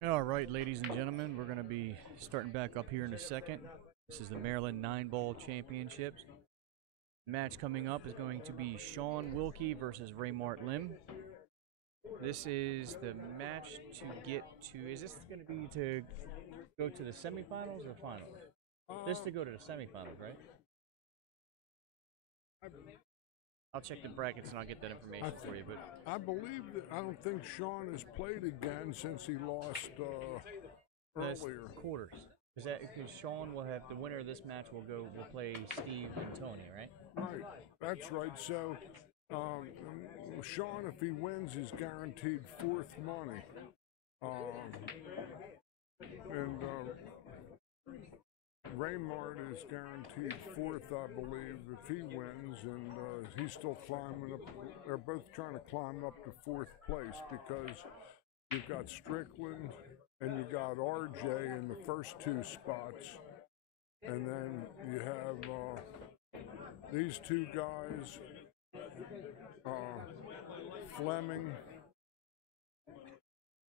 All right, ladies and gentlemen, we're going to be starting back up here in a second. This is the Maryland 9-Ball Championships. The match coming up is going to be Shaun Wilkie versus Reymart Lim. This is the match to get to. Is this going to be to go to the semifinals or finals? This to go to the semifinals, right? I'll check the brackets and I'll get that information for you. But I believe that I don't think Shaun has played again since he lost earlier. Quarters. Because Shaun will have the winner of this match will play Steve and Tony, right? Right, that's right. So Shaun, if he wins, is guaranteed fourth money, and Reymart is guaranteed fourth, I believe, if he wins, and he's still climbing up. They're both trying to climb up to fourth place because you've got Strickland and you got RJ in the first two spots, and then you have these two guys, Fleming.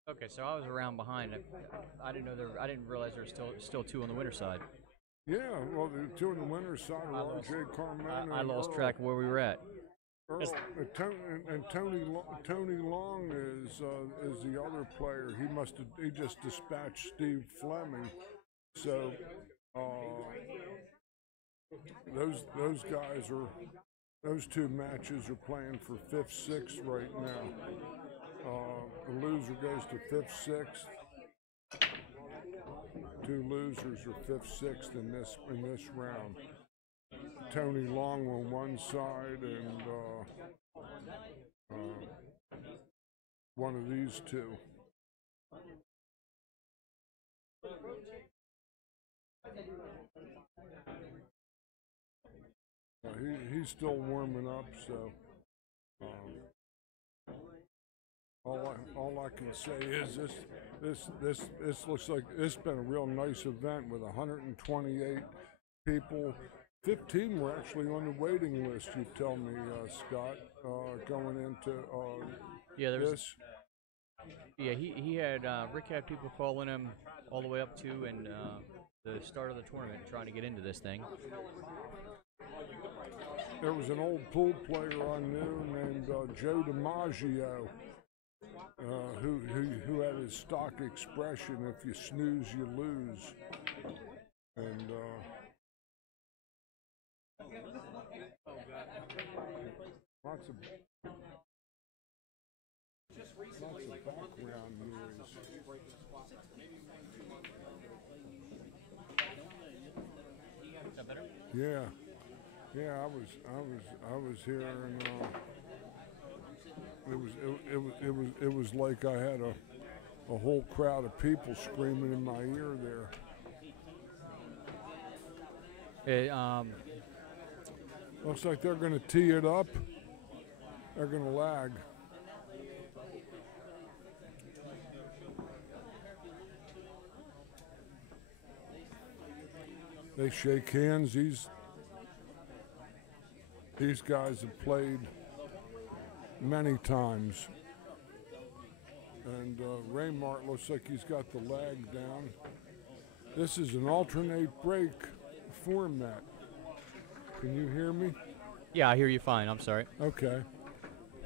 Okay, so I was around behind. I didn't know I didn't realize there were still two on the winner's side. Yeah, well, the two on the winner's side are RJ Carmona. I lost track of where we were at. And Tony Long is the other player. He just dispatched Steve Fleming. So those two matches are playing for fifth, sixth right now. The loser goes to fifth, sixth. Two losers are fifth, sixth in this round. Tony Long on one side and one of these two. He's still warming up, so all I can say is this looks like it's been a real nice event with 128 people. 15 were actually on the waiting list, you tell me, Scott, going into this. Yeah, he had Rick had people calling him all the way up to the start of the tournament trying to get into this thing. There was an old pool player I knew named Joe DiMaggio, who had his stock expression, if you snooze, you lose. And lots of background noise. Is that better? Yeah, I was here, and it was like I had a whole crowd of people screaming in my ear there. Looks like they're going to tee it up. They're going to lag. They shake hands. These guys have played many times. And Reymart looks like he's got the lag down. This is an alternate break format. Can you hear me? Yeah, I hear you fine. I'm sorry. Okay.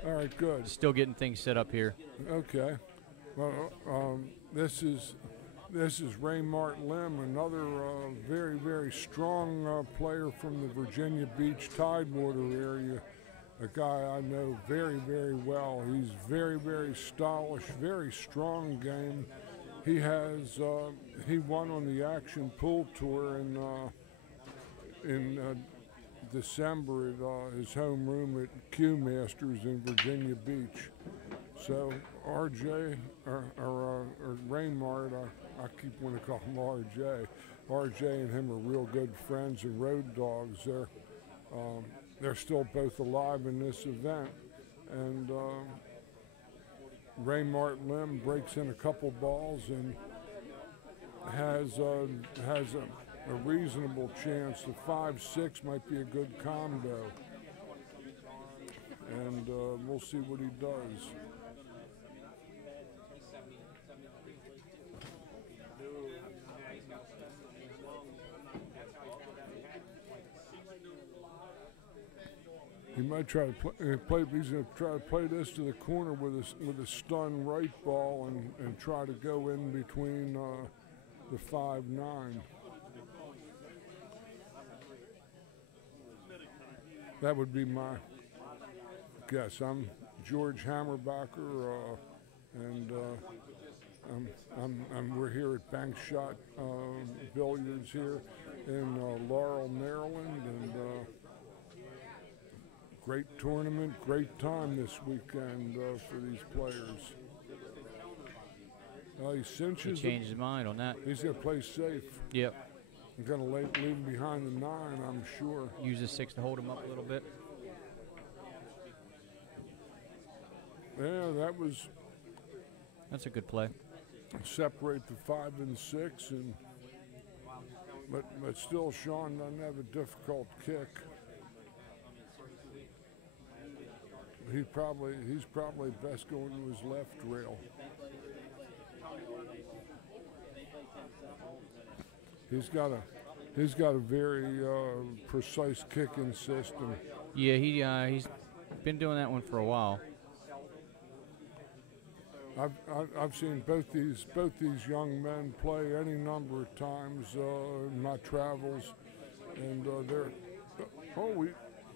All right, good. Still getting things set up here. Okay. Well, this is Reymart Lim, another very, very strong player from the Virginia Beach Tidewater area. A guy I know very, very well. He's very, very stylish, very strong game. He won on the Action Pool Tour in December at his home room at Q Masters in Virginia Beach. So RJ or Reymart, I keep wanting to call him RJ. RJ and him are real good friends and road dogs. They're still both alive in this event, and Reymart Lim breaks in a couple balls and has a reasonable chance. The 5-6 might be a good combo, and we'll see what he does. He might try to play. He's going to try to play this to the corner with a stun right ball and try to go in between the 5-9. That would be my guess. I'm George Hammerbacher, and we're here at Bank Shot Billiards here in Laurel, Maryland, and great tournament, great time this weekend for these players. He cinches. He changed his mind on that. He's going to play safe. Yep. He's going to leave him behind the 9, I'm sure. Use the 6 to hold him up a little bit. Yeah, that's a good play. Separate the 5 and 6, but still Shaun doesn't have a difficult kick. He's probably best going to his left rail. He's got a very precise kicking system. Yeah, he's been doing that one for a while. I've seen both these young men play any number of times in my travels, and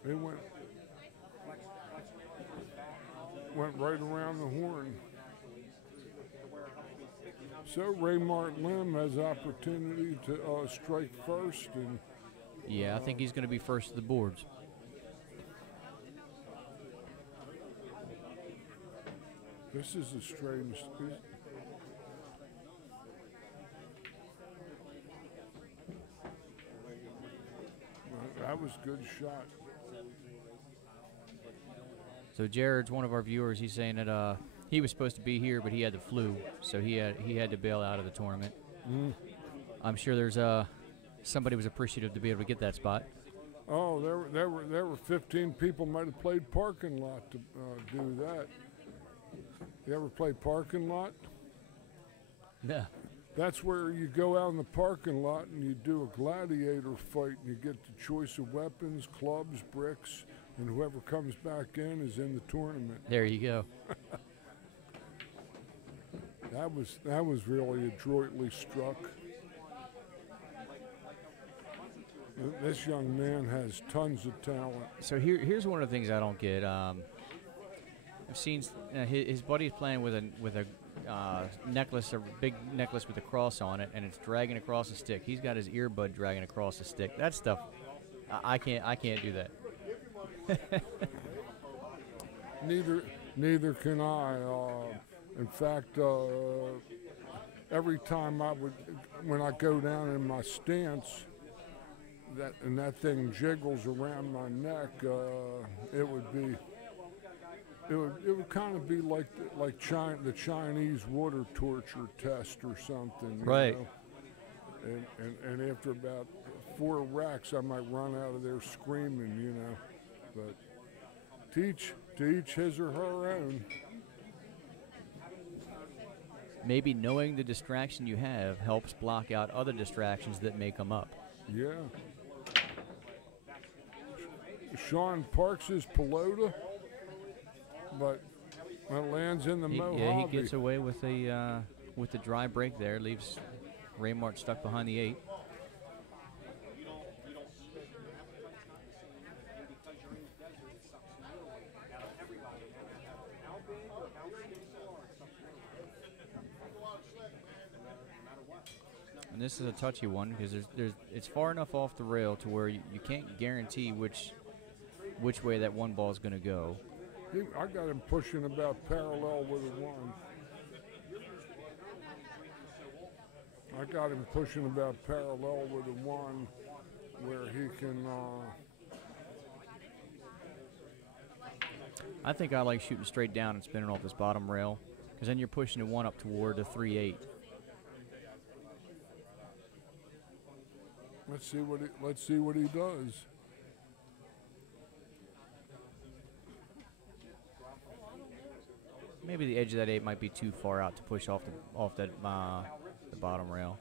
they went right around the horn. So Reymart Lim has opportunity to strike first, and yeah, I think he's going to be first to the boards. This is a strange. That was a good shot. So Jared's one of our viewers. He's saying that he was supposed to be here, but he had the flu, so he had to bail out of the tournament. I'm sure there's somebody was appreciative to be able to get that spot. Oh, there were 15 people might have played parking lot to do that. You ever play parking lot? Yeah. That's where you go out in the parking lot and you do a gladiator fight, and you get the choice of weapons, clubs, bricks, and whoever comes back in is in the tournament. There you go. That was really adroitly struck. This young man has tons of talent. So here's one of the things I don't get. I've seen his buddy's playing with a necklace, a big necklace with a cross on it, and it's dragging across the stick. He's got his earbud dragging across the stick. That stuff, I can't do that. Neither can I. In fact, every time when I go down in my stance, that thing jiggles around my neck, it would kind of be like the Chinese water torture test or something, right? You know? And after about 4 racks, I might run out of there screaming, you know. But to each his or her own. Maybe knowing the distraction you have helps block out other distractions that may come up. Yeah. Shaun parks his pelota, but it lands in the Mojave. Yeah, he gets away with the dry break there, leaves Reymart stuck behind the 8. And this is a touchy one because it's far enough off the rail to where you can't guarantee which way that one ball is going to go. I got him pushing about parallel with a 1. I got him pushing about parallel with a 1 where he can... I think I like shooting straight down and spinning off this bottom rail because then you're pushing the 1 up toward the 3-8. Let's see what he does. Maybe the edge of that 8 might be too far out to push off the bottom rail.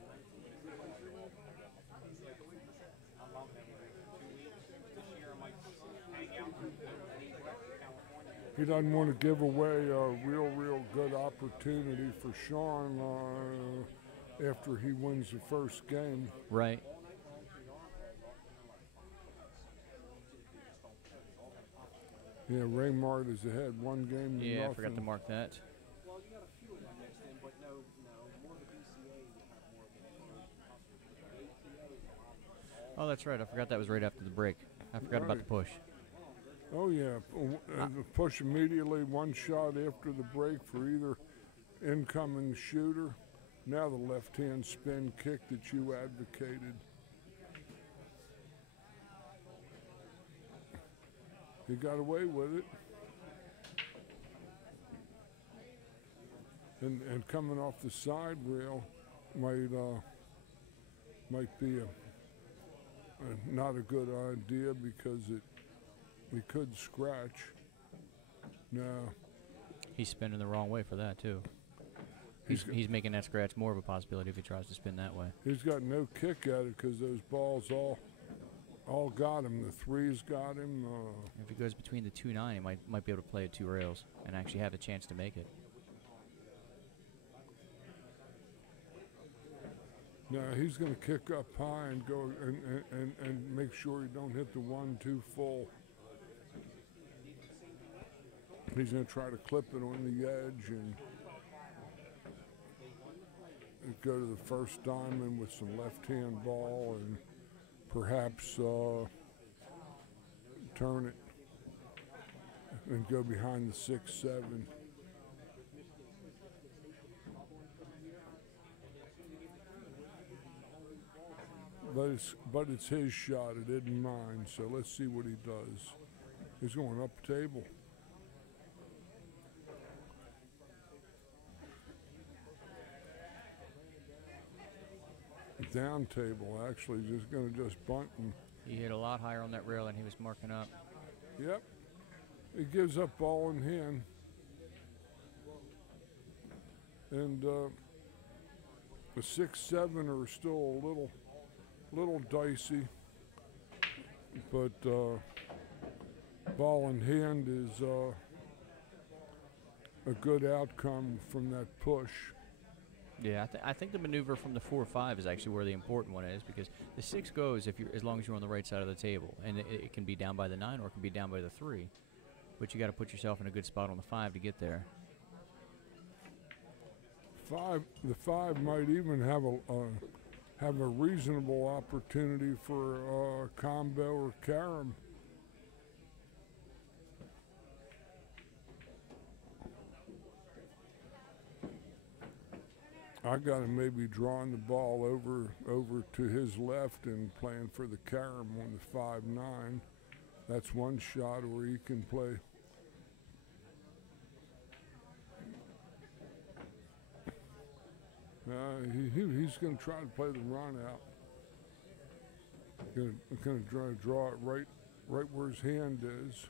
he doesn't want to give away a real good opportunity for Shaun after he wins the first game. Right. Yeah, Reymart is ahead 1 game to Yeah, nothing. I forgot to mark that. Oh, that's right. I forgot that was right after the break. I forgot about the push. Oh, yeah. The push immediately, 1 shot after the break for either incoming shooter. Now the left-hand spin kick that you advocated. He got away with it. And coming off the side rail might be not a good idea because we could scratch. No. He's spinning the wrong way for that too. He's making that scratch more of a possibility if he tries to spin that way. He's got no kick at it because those balls all got him. The 3's got him. If he goes between the 2-9, he might be able to play at 2 rails and actually have a chance to make it. No, he's going to kick up high and go and make sure he don't hit the 1-2 full. He's going to try to clip it on the edge and go to the first diamond with some left-hand ball and perhaps turn it and go behind the 6-7. But it's his shot, it isn't mine, so let's see what he does. He's going up table. Down table, actually, just going to bunt and... He hit a lot higher on that rail than he was marking up. Yep. He gives up ball in hand. And the 6-7 are still a little dicey, but ball in hand is a good outcome from that push. Yeah, I think the maneuver from the 4-5 is actually where the important one is, because the 6 goes as long as you're on the right side of the table, and it can be down by the 9 or it can be down by the 3, but you got to put yourself in a good spot on the 5 to get there. The 5 might even have a reasonable opportunity for combo or carom. I got him maybe drawing the ball over to his left and playing for the carom on the 5-9. That's one shot where he can play. He's going to try to play the run out. Going to try to draw it right where his hand is.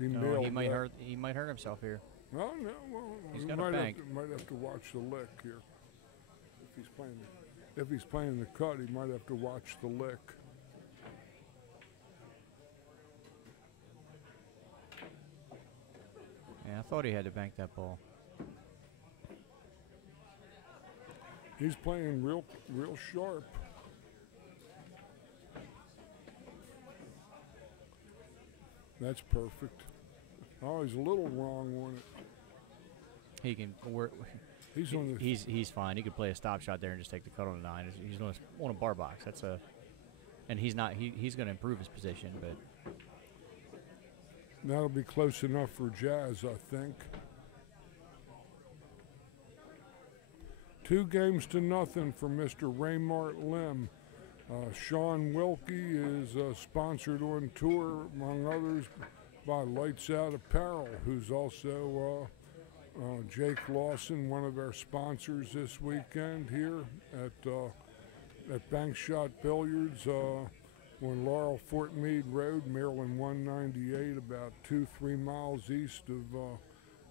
He might hurt himself here. Oh no, well, he's got a bank. Might have to watch the lick here. If he's playing the cut, he might have to watch the lick. Yeah, I thought he had to bank that ball. He's playing real sharp. That's perfect. Oh, he's a little wrong on it. He can work. He's fine. He could play a stop shot there and just take the cut on the 9. He's on a bar box. And he's not. He's going to improve his position, but that'll be close enough for Jazz, I think. 2 games to nothing for Mr. Reymart Lim. Shaun Wilkie is sponsored on tour, among others, by Lights Out Apparel, who's also Jake Lawson, one of our sponsors this weekend here at Bank Shot Billiards on Laurel Mead Road, Maryland 198, about 2-3 miles east of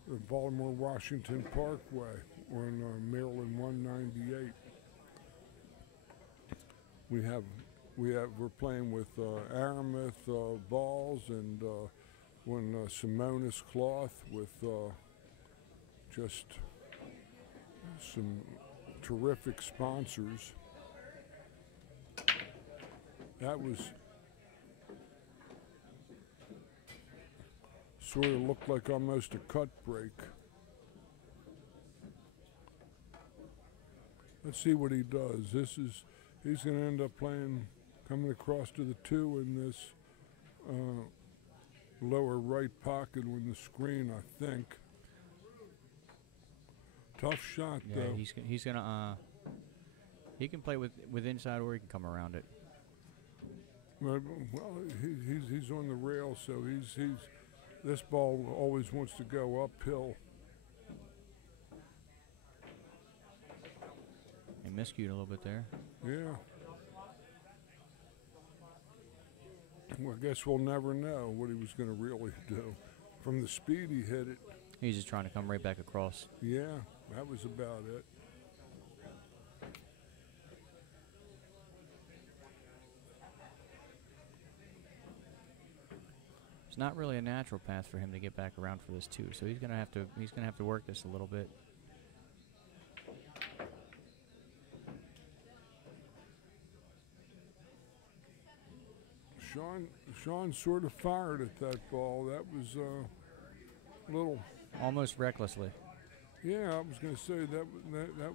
the Baltimore-Washington Parkway on Maryland 198. We're playing with Aramith balls and one Simonis cloth with just some terrific sponsors. That was sort of looked like almost a cut break. Let's see what he does. He's going to end up coming across to the 2 in this lower right pocket with the screen, I think. Tough shot, yeah, though. He's gonna he can play with inside or he can come around it. Well, he's on the rail, so this ball always wants to go uphill. He miscued a little bit there. Yeah. Well, I guess we'll never know what he was going to really do. From the speed he hit it. He's just trying to come right back across. Yeah, that was about it. It's not really a natural path for him to get back around for this 2, so he's gonna have to work this a little bit. Shaun sort of fired at that ball. That was a little. Almost recklessly. Yeah, I was going to say that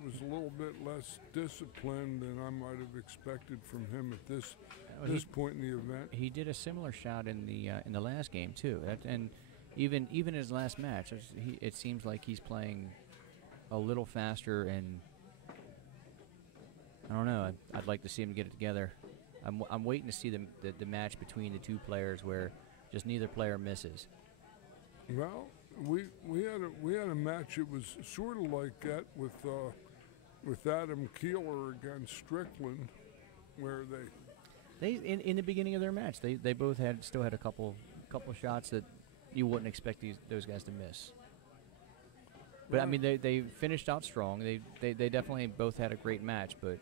was a little bit less disciplined than I might have expected from him at this point in the event. He did a similar shot in the last game too, and even in his last match, it seems like he's playing a little faster, and I don't know. I'd like to see him get it together. I'm waiting to see the match between the 2 players where just neither player misses. Well, we had a match that was sort of like that with Adam Keeler against Strickland, where they in the beginning of their match they both still had a couple shots that you wouldn't expect those guys to miss. But I mean they finished out strong. They definitely both had a great match, but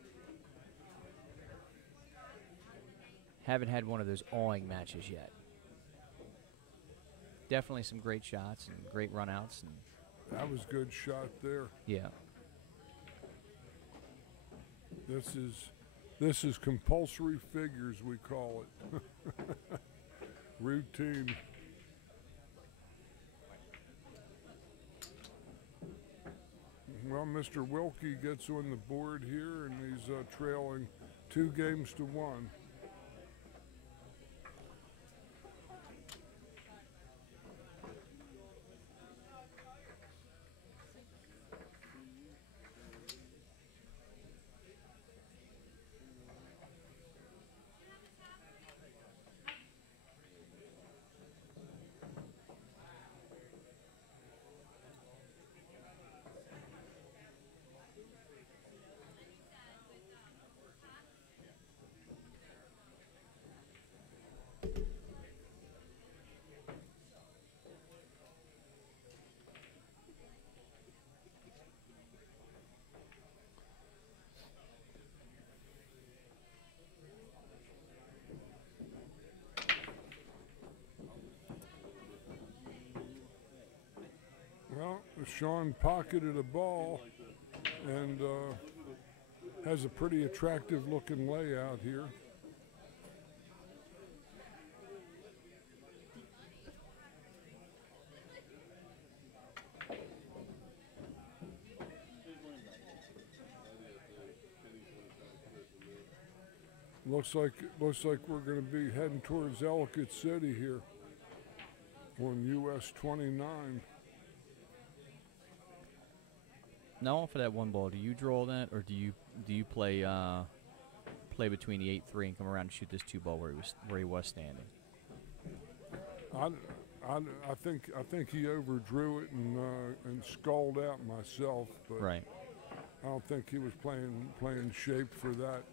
haven't had one of those awing matches yet. Definitely some great shots and great runouts. And that was a good shot there. Yeah. This is compulsory figures, we call it. Routine. Well, Mr. Wilkie gets on the board here, and he's trailing 2 games to 1. Well, Shaun pocketed a ball and has a pretty attractive looking layout here. Looks like we're going to be heading towards Ellicott City here on US 29. Now for that 1 ball, do you draw that, or do you play between the 8-3 and come around and shoot this 2 ball where he was standing? I think he overdrew it and sculled out myself, but right. I don't think he was playing shape for that.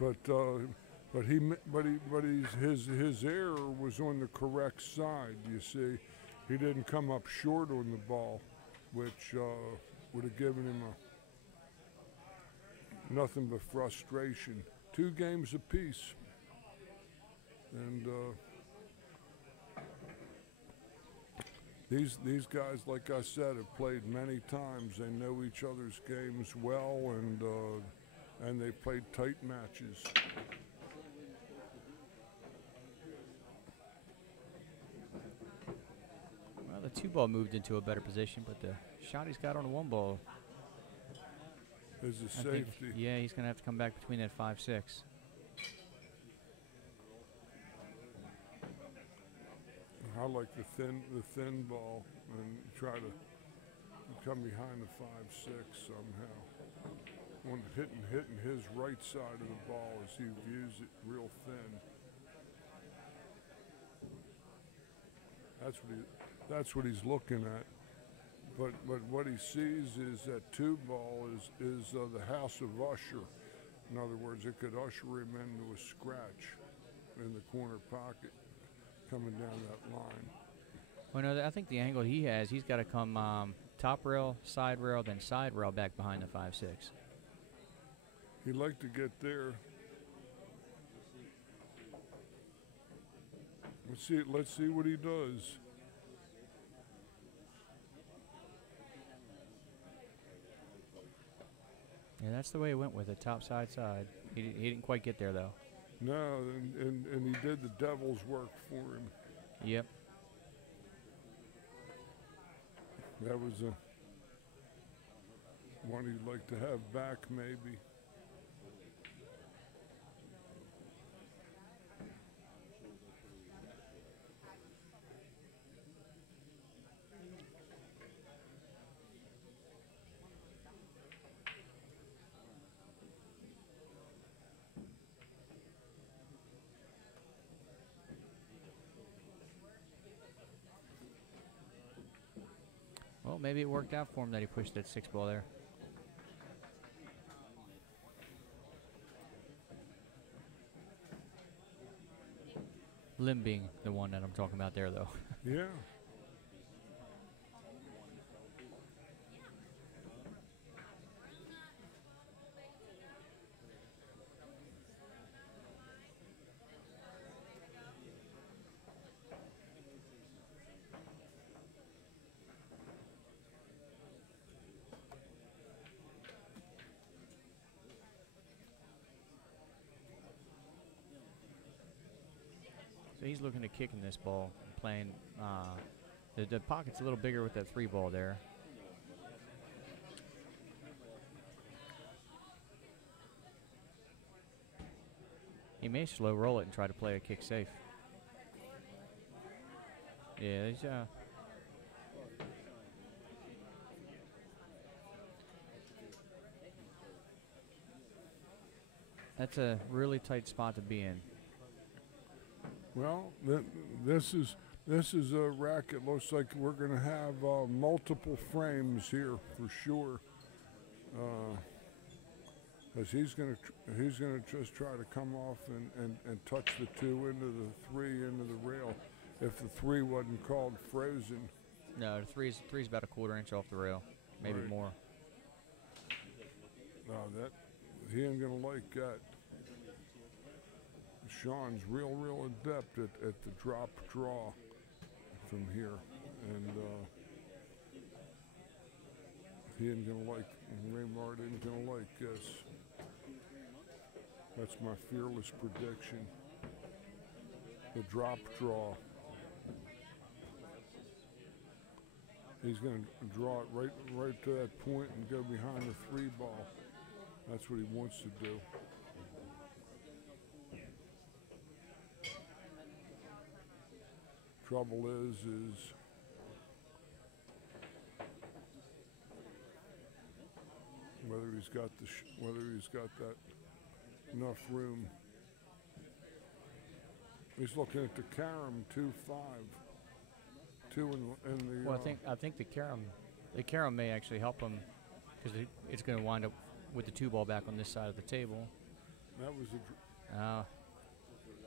But his error was on the correct side. You see, He didn't come up short on the ball, which would have given him nothing but frustration. 2 games apiece. And these guys, like I said, have played many times. They know each other's games well, and they played tight matches. Well, the 2-ball moved into a better position, but the shot he's got on the 1-ball is a safety. Yeah, he's going to have to come back between that 5-6. I like the thin ball and try to come behind the 5-6 somehow. When hitting his right side of the ball as he views it real thin. That's what he's looking at. But what he sees is that 2-ball is the house of usher. In other words, it could usher him into a scratch in the corner pocket coming down that line. Well, no, I think the angle he has, he's got to come top rail, then side rail back behind the 5-6. He'd like to get there. Let's see what he does. Yeah, that's the way he went with it, top side. He didn't quite get there, though. No, and he did the devil's work for him. Yep. That was one he'd like to have back, maybe. Well, maybe it worked out for him that he pushed that 6-ball there. Lim being the one that I'm talking about there, though. Yeah. So he's looking to kick in this ball, playing. The pocket's a little bigger with that 3-ball there. He may slow roll it and try to play a kick safe. Yeah, he's that's a really tight spot to be in. Well, this is a racket. Looks like we're going to have multiple frames here for sure. As he's going to just try to come off and touch the 2 into the 3 into the rail. If the 3 wasn't called frozen. No, the three's about a 1/4 inch off the rail, maybe right. more. No, he ain't going to like that. Shaun's real adept at the drop draw from here, and he ain't gonna like. Reymart ain't gonna like this. That's my fearless prediction. The drop draw. He's gonna draw it right to that point and go behind the 3-ball. That's what he wants to do. Trouble is whether he's got that enough room. He's looking at the carom 2-5, 2 in the. Well, I think the carom may actually help him because it's going to wind up with the 2-ball back on this side of the table. That was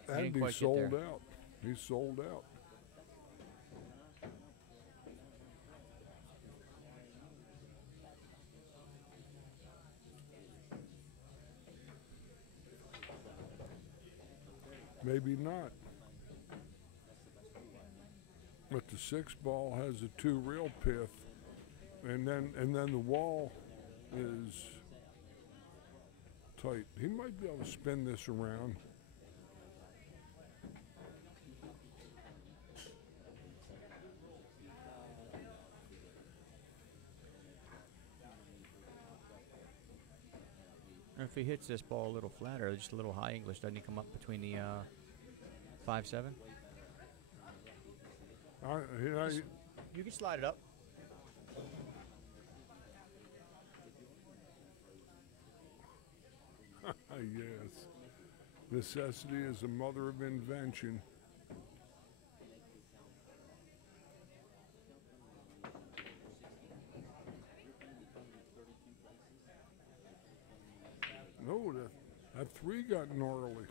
and he's sold out. He's sold out. maybe not. But the 6 ball has a 2 real pith, and then the wall is tight. He might be able to spin this around. If he hits this ball a little flatter, just a little high English, doesn't he come up between the 5-7? You can slide it up. Yes. Necessity is the mother of invention. No, that 3 got gnarly.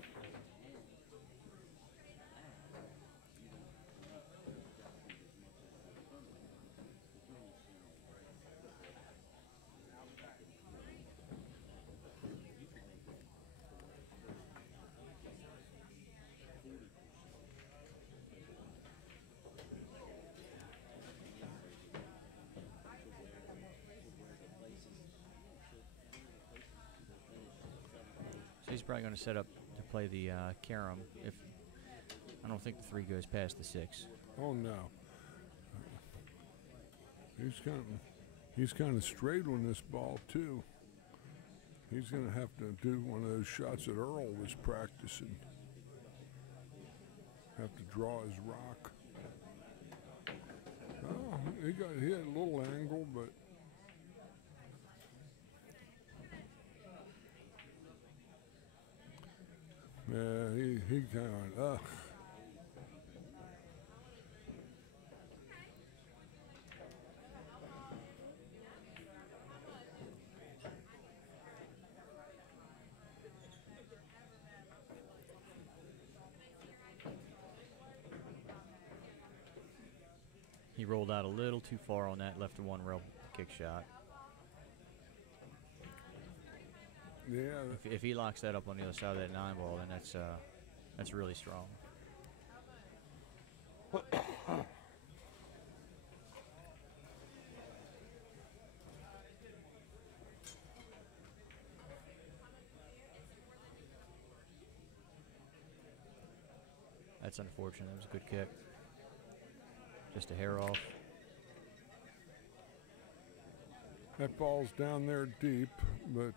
He's probably going to set up to play the carom. If I don't think the 3 goes past the 6. Oh no. He's kind of straight on this ball too. He's going to have to do one of those shots that Earl was practicing. Have to draw his rock. Oh, he had a little angle, but yeah, he kind of He rolled out a little too far on that left to 1 rail kick shot. Yeah. If he locks that up on the other side of that 9 ball, then that's really strong. That's unfortunate. It was a good kick. Just a hair off. That ball's down there deep, but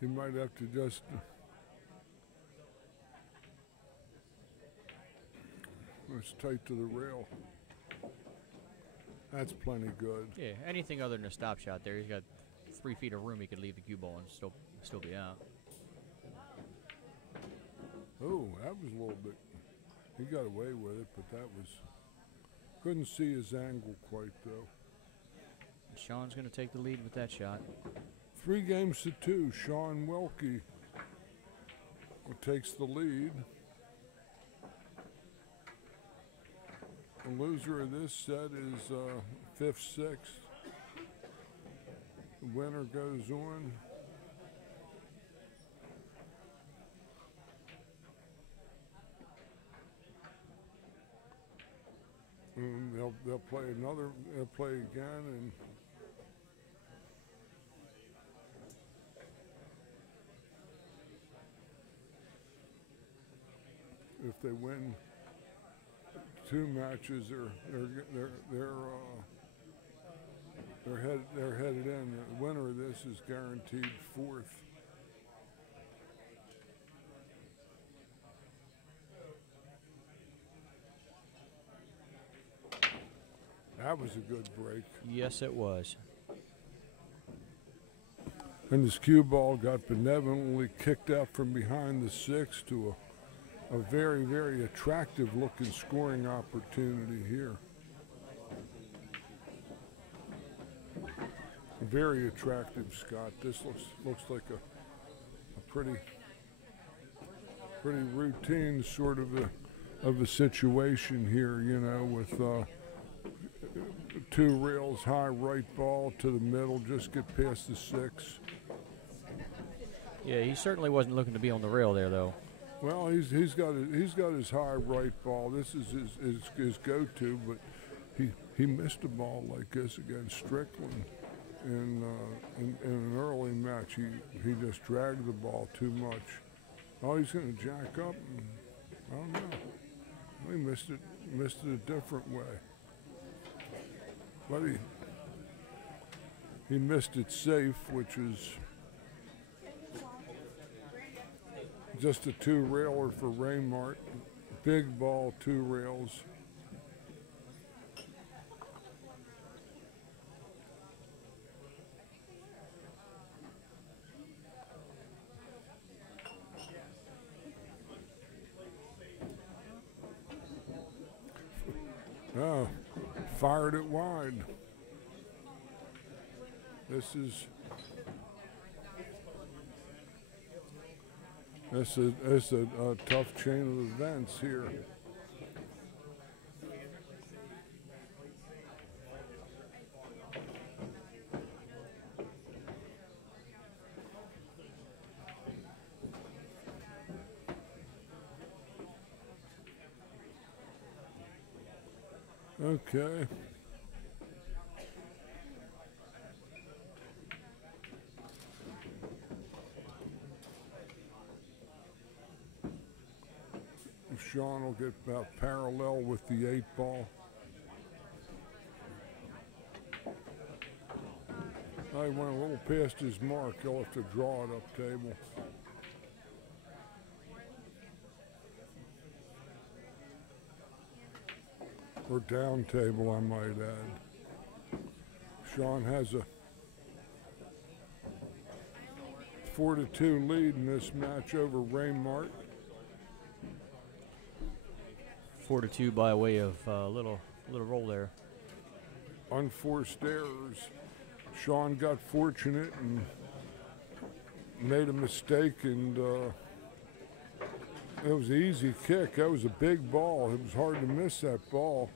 he might have to just it's tight to the rail. That's plenty good. Yeah, anything other than a stop shot there. He's got 3 feet of room. He could leave the cue ball and still be out. Oh, that was a little bit. He got away with it, but that was couldn't see his angle quite though. Shaun's going to take the lead with that shot. 3 games to 2. Shaun Wilkie takes the lead. The loser of this set is 5th, 6th. The winner goes on. And they'll play another. They'll play again, and if they win 2 matches, they're headed in. The winner of this is guaranteed 4th. That was a good break. Yes, it was. And his cue ball got benevolently kicked out from behind the 6 to a very, very attractive looking scoring opportunity here. Very attractive, Scott. This looks like a pretty routine sort of a situation here, you know, with 2 rails, high right ball to the middle, just get past the 6. Yeah, he certainly wasn't looking to be on the rail there, though. Well, he's got his high right ball. This is his go-to, but he missed a ball like this against Strickland in an early match. He just dragged the ball too much. Oh, he's going to jack up. I don't know. He missed it a different way. But he missed it safe, which is just a 2-railer for Reymart. Big ball, 2 rails. Oh, fired it wide. This is a tough chain of events here. Okay. Shaun will get about parallel with the 8 ball. He went a little past his mark. He'll have to draw it up table. Or down table, I might add. Shaun has a 4-2 lead in this match over Reymart. 4-2 by way of little roll there. Unforced errors. Shaun got fortunate and made a mistake, and it was an easy kick. That was a big ball. It was hard to miss that ball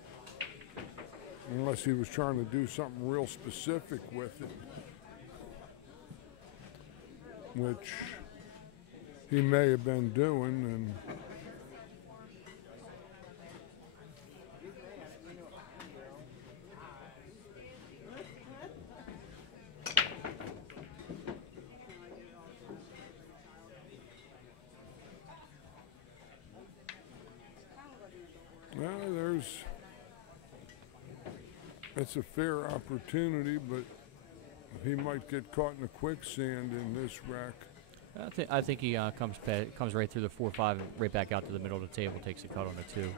unless he was trying to do something real specific with it, which he may have been doing. And well, it's a fair opportunity, but he might get caught in the quicksand in this rack. I think he comes right through the 4-5 and right back out to the middle of the table, takes a cut on the 2.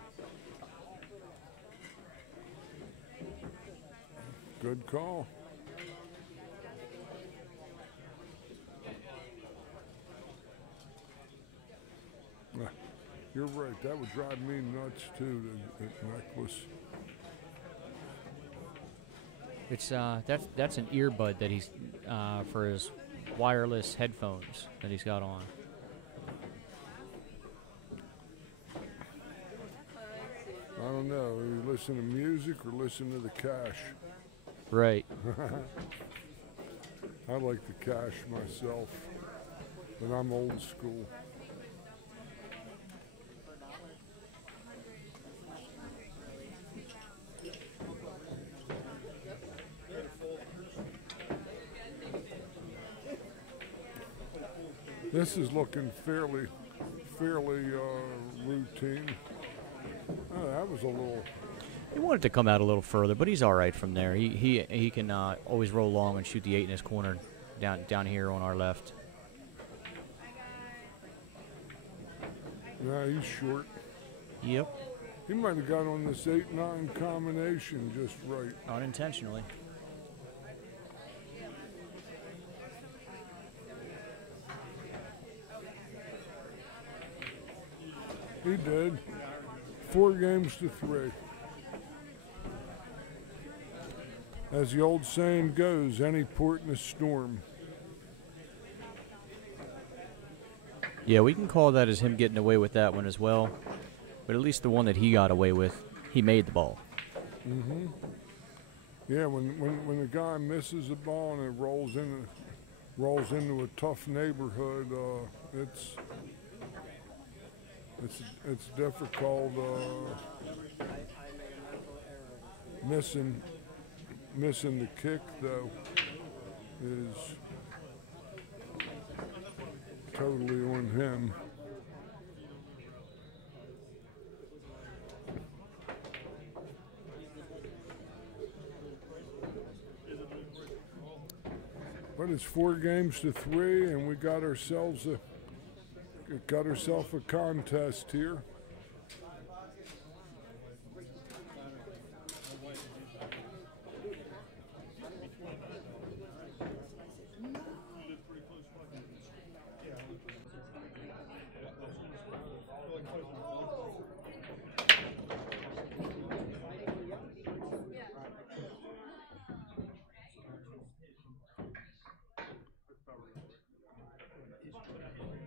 Good call. You're right. That would drive me nuts too. The necklace. It's that's an earbud that he's for his wireless headphones that he's got on. I don't know. You listen to music or listen to the cash? Right. I like the cash myself, but I'm old school. This is looking fairly routine. Oh, that was a little. He wanted to come out a little further, but he's all right from there. He can always roll long and shoot the 8 in his corner down here on our left. Yeah, he's short. Yep. He might have got on this 8-9 combination just right. Unintentionally. He did. 4 games to 3. As the old saying goes, any port in a storm. Yeah, we can call that as him getting away with that one as well. But at least the one that he got away with, he made the ball. Mm-hmm. Yeah, when a guy misses a ball and it rolls into a tough neighborhood, it's difficult. Missing the kick though is totally on him. But it's 4 games to 3, and we got ourselves a contest here.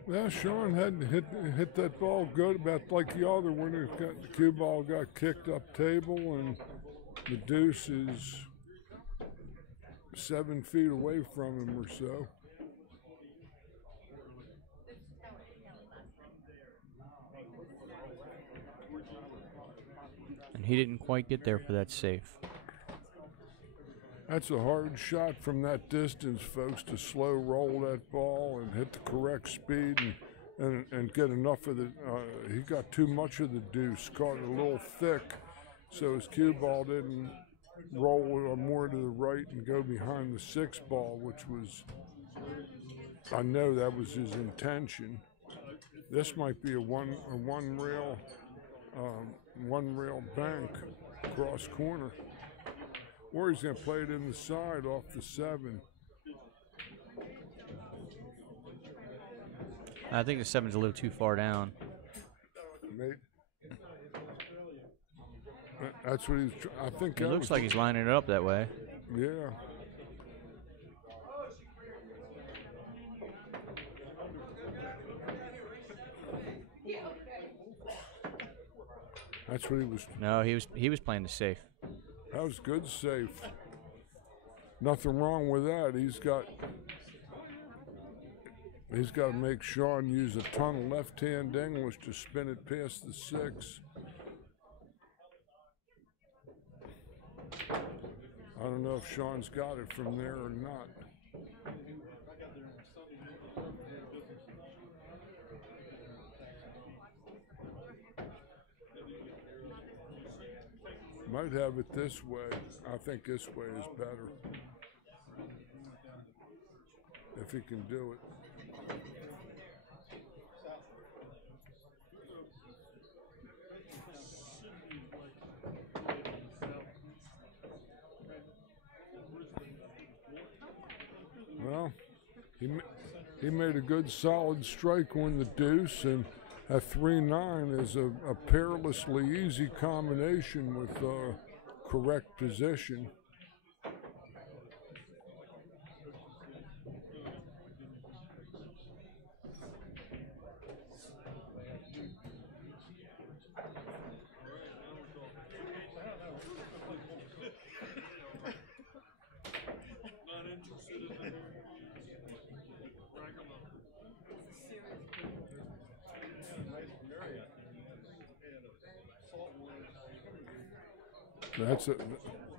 Yeah, Shaun had hit that ball good, about like the other one. The cue ball got kicked up table, and the deuce is 7 feet away from him or so. And he didn't quite get there for that safe. That's a hard shot from that distance, folks, to slow roll that ball and hit the correct speed and get enough of the, he got too much of the deuce, caught it a little thick, so his cue ball didn't roll more to the right and go behind the 6 ball, which was, I know that was his intention. This might be a one rail bank cross corner. Or he's going to play it in the side off the 7. I think the 7's a little too far down. That's what he's. I think it looks like he's lining it up that way. Yeah. That's what he was. No, he was playing the safe. That was good safe. Nothing wrong with that. He's got to make Shaun use a ton of left-hand English to spin it past the 6. I don't know if Shaun's got it from there or not. Might have it this way. I think this way is better. If he can do it. Well, he made a good solid strike on the deuce, and a 3-9 is a perilously easy combination with correct position.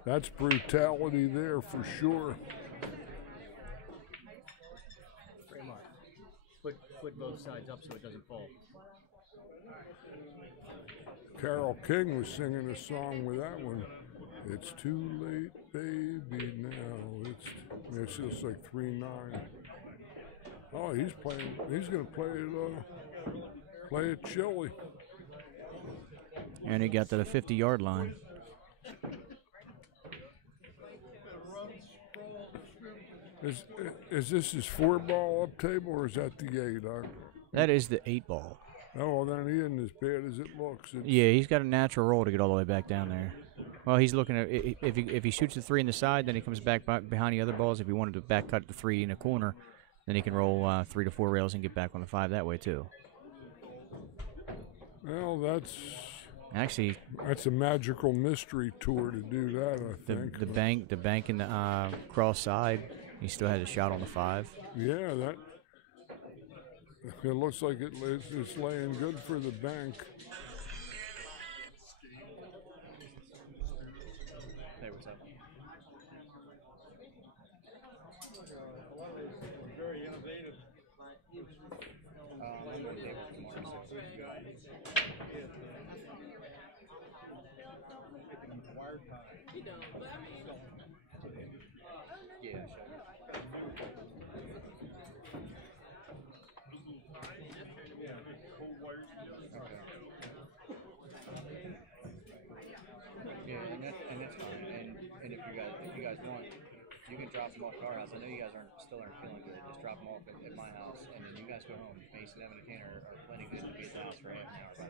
That's brutality there for sure. Reymart, put both sides up so it doesn't fall. Carole King was singing a song with that one. It's too late, baby, now. It's just like 3-9. Oh, he's playing. He's gonna play it chilly. And he got to the 50-yard line. Is this his 4-ball up table or is that the 8? That is the 8 ball. Oh, well, then he isn't as bad as it looks. Yeah, he's got a natural roll to get all the way back down there. Well, he's looking at if he shoots the 3 in the side, then he comes back behind the other balls. If he wanted to back cut the 3 in a corner, then he can roll 3 to 4 rails and get back on the 5 that way too. Well, that's a magical mystery tour to do that. I think the bank in the cross side. He still had a shot on the 5. Yeah, that. It looks like it's laying good for the bank. Hey, what's up? Very innovative. Yeah. Yeah, and that's fine. And if you guys want, you can drop them off at our house. I know you guys still aren't feeling good. Just drop them off at my house, and then you guys go home. Mason, Evan, and Tanner are plenty good to be at the house for half an hour by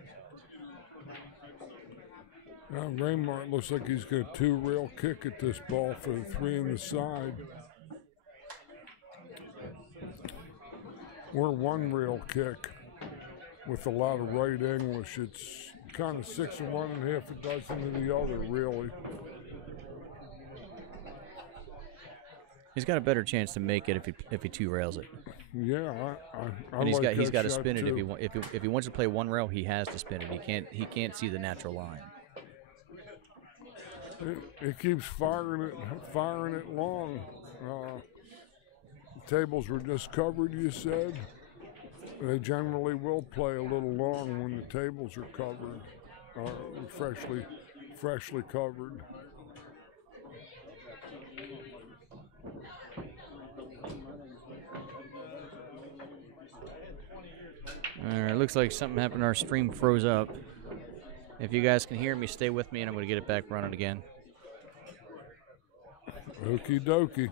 themselves. Reymart looks like he's got a 2-rail kick at this ball for the 3 in the side. Or 1-rail kick with a lot of right English. It's kind of 6 of one and half a dozen of the other, really. He's got a better chance to make it if he 2 rails it. Yeah, and he's like got to shot spin it too. if he wants to play 1 rail, he has to spin it. He can't see the natural line. It keeps firing it long. The tables were just covered, you said. They generally will play a little long when the tables are covered, freshly covered. All right, looks like something happened. Our stream froze up. If you guys can hear me, stay with me, and I'm going to get it back running again. Okie dokie.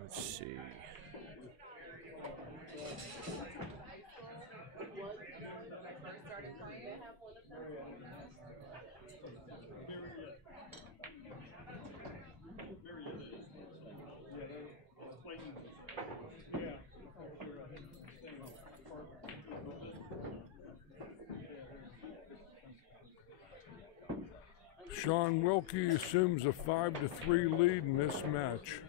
Let's see. Shaun Wilkie assumes a 5-3 lead in this match.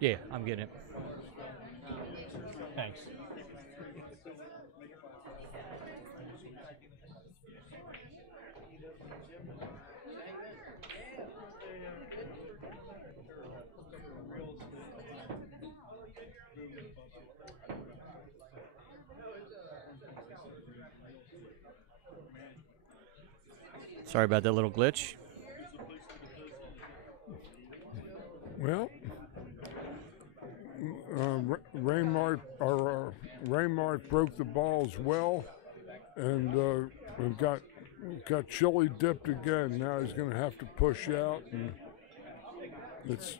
Yeah, I'm getting it. Thanks. Sorry about that little glitch. Well, Reymart broke the balls well, and got chili dipped again. Now he's going to have to push out, and it's.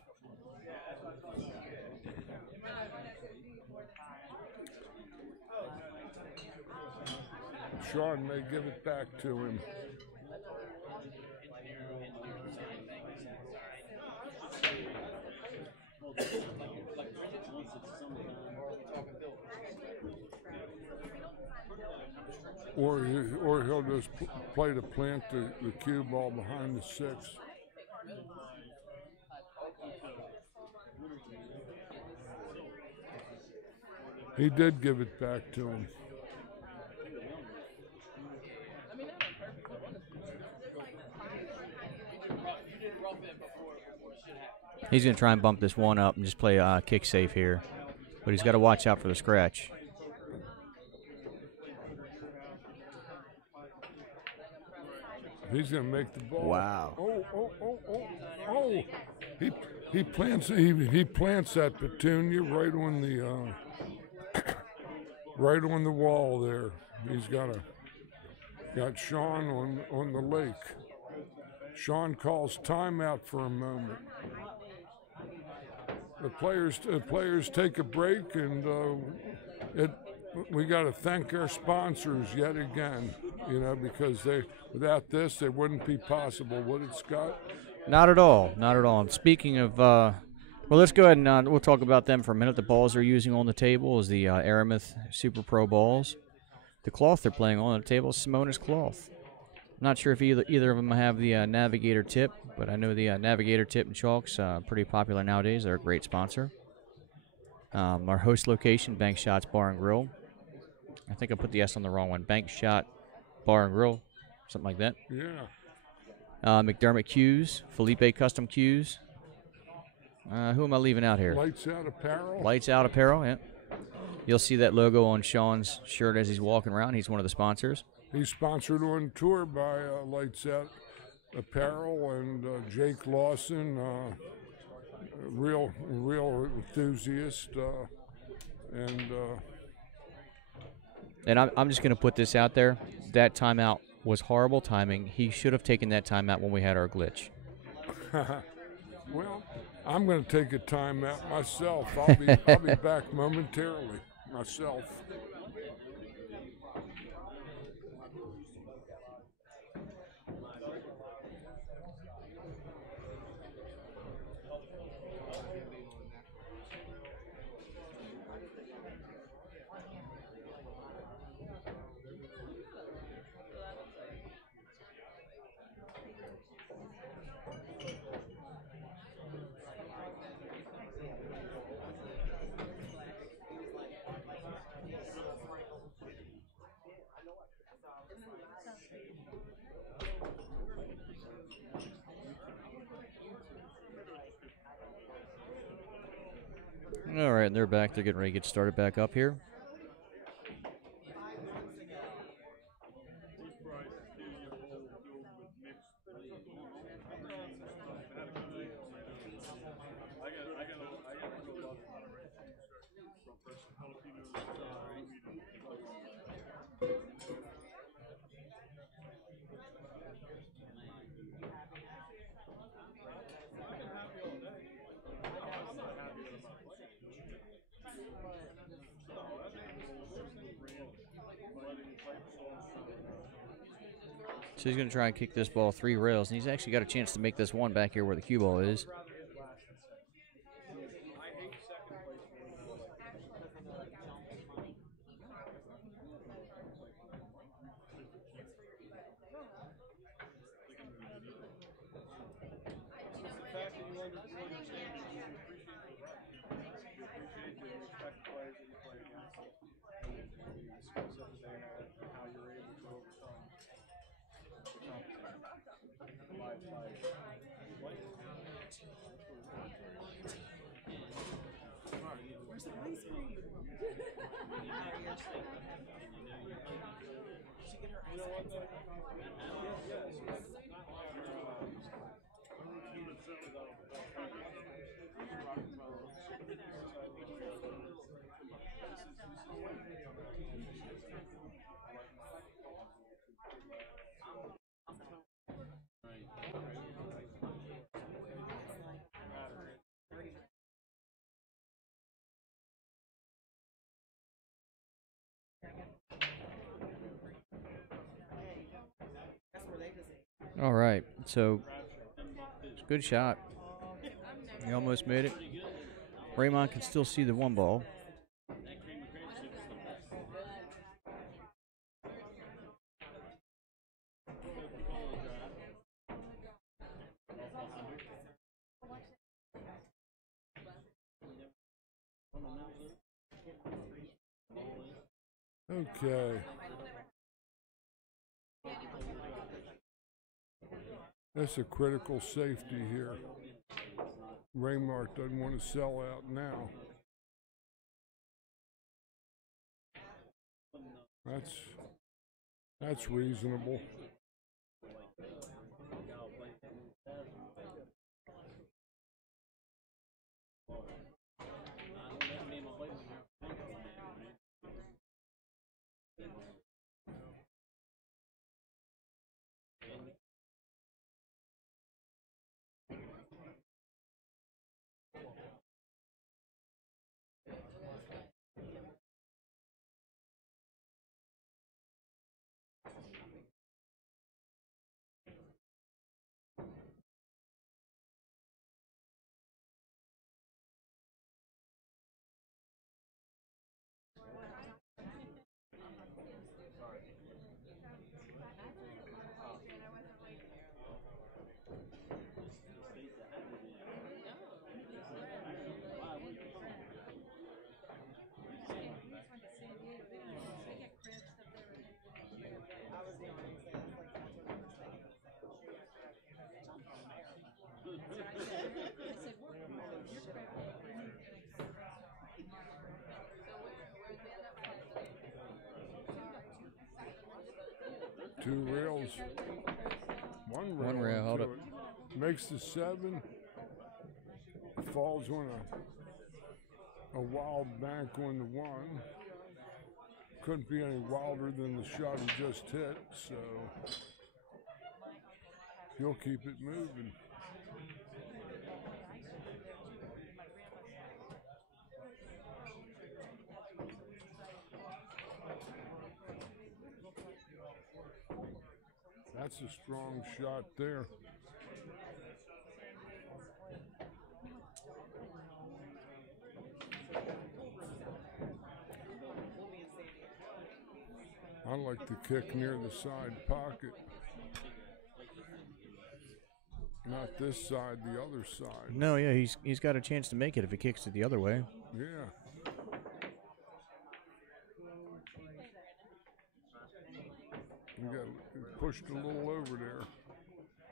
Shaun may give it back to him. Or he'll just play to plant the cue ball behind the 6. He did give it back to him. He's going to try and bump this one up and just play kick safe here. But he's got to watch out for the scratch. He's going to make the ball. Wow. Oh. He plants that petunia right on the right on the wall there. He's got Shaun on the lake. Shaun calls timeout for a moment. The players take a break, and we got to thank our sponsors yet again. You know, because without this, they wouldn't be possible, would it, Scott? Not at all. Not at all. And speaking of, well, let's go ahead and we'll talk about them for a minute. The balls they're using on the table is the Aramith Super Pro balls. The cloth they're playing on the table is Simonis cloth. I'm not sure if either of them have the Navigator tip, but I know the Navigator tip and chalk's pretty popular nowadays. They're a great sponsor. Our host location, Bank Shots Bar and Grill. I think I put the S on the wrong one. Bank Shot Bar and Grill, something like that. Yeah. McDermott Cues, Felipe Custom Cues. Who am I leaving out here? Lights Out Apparel. Lights Out Apparel, yeah. You'll see that logo on Shaun's shirt as he's walking around. He's one of the sponsors. He's sponsored on tour by Lights Out Apparel and Jake Lawson, real enthusiast, And I'm just going to put this out there. That timeout was horrible timing. He should have taken that timeout when we had our glitch. Well, I'm going to take a timeout myself. I'll be back momentarily myself. All right, they're back. They're getting ready to get started back up here. So he's going to try and kick this ball 3 rails, and he's actually got a chance to make this one back here where the cue ball is. All right, so it's a good shot. He almost made it. Reymart can still see the one ball. Okay. That's a critical safety here. Reymart doesn't want to sell out now. That's reasonable. Two rails. One rail, hold up. Makes the 7. Falls on a wild bank on the 1. Couldn't be any wilder than the shot he just hit, so he'll keep it moving. That's a strong shot there. I like the kick near the side pocket. Not this side, the other side. No, yeah, he's got a chance to make it if he kicks it the other way. Yeah. He got pushed a little over there.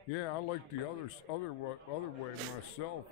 Yeah, I like the other way myself.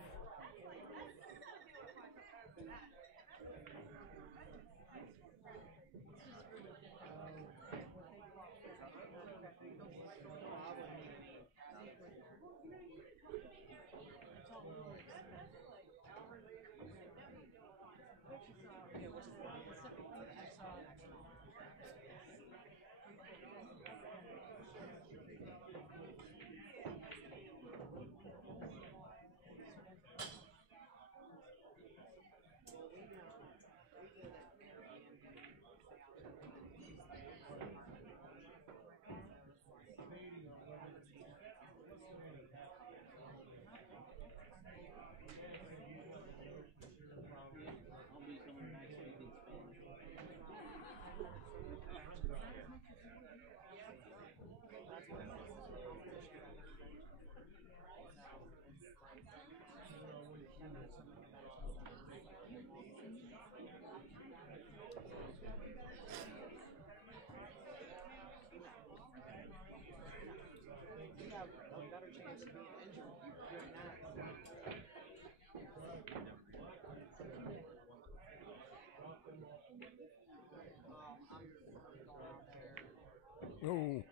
Oh.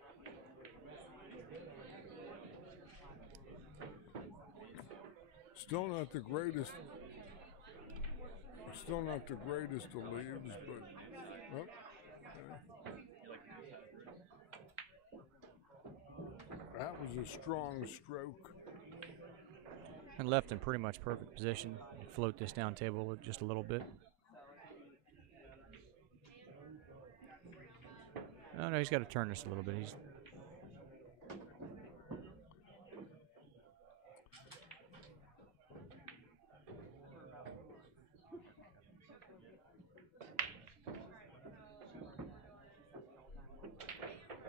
Still not the greatest. Still not the greatest of leaves, but that was a strong stroke. And left in pretty much perfect position. Float this down table just a little bit. Oh no, he's got to turn this a little bit.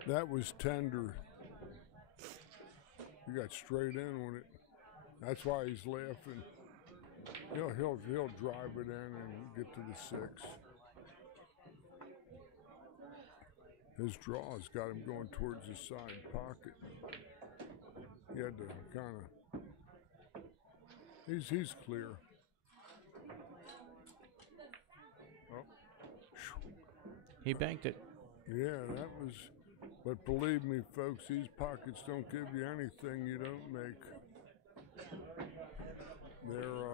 That was tender. He got straight in on it. That's why he's laughing. He'll drive it in and get to the 6. His draws got him going towards the side pocket. He had to kind of. He's clear. Oh. He banked it. Yeah, that was. But believe me, folks, these pockets don't give you anything you don't make. They're.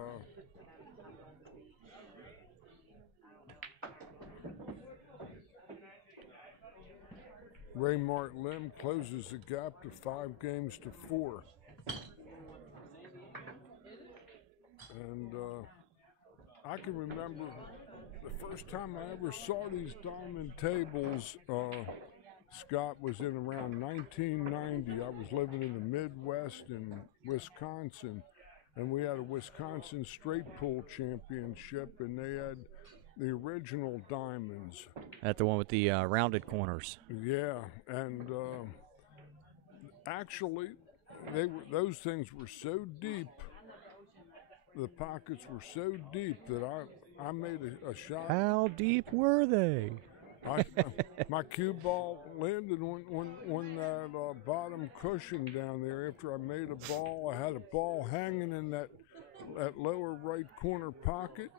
Reymart Lim closes the gap to 5 games to 4. And I can remember the first time I ever saw these diamond tables, Scott, was in around 1990. I was living in the Midwest in Wisconsin, and we had a Wisconsin straight pool championship, and they had the original diamonds. At the one with the rounded corners. Yeah, and actually, those things were so deep. The pockets were so deep that I made a shot. How deep were they? My cue ball landed on that bottom cushion down there. After I made a ball, I had a ball hanging in that lower right corner pocket.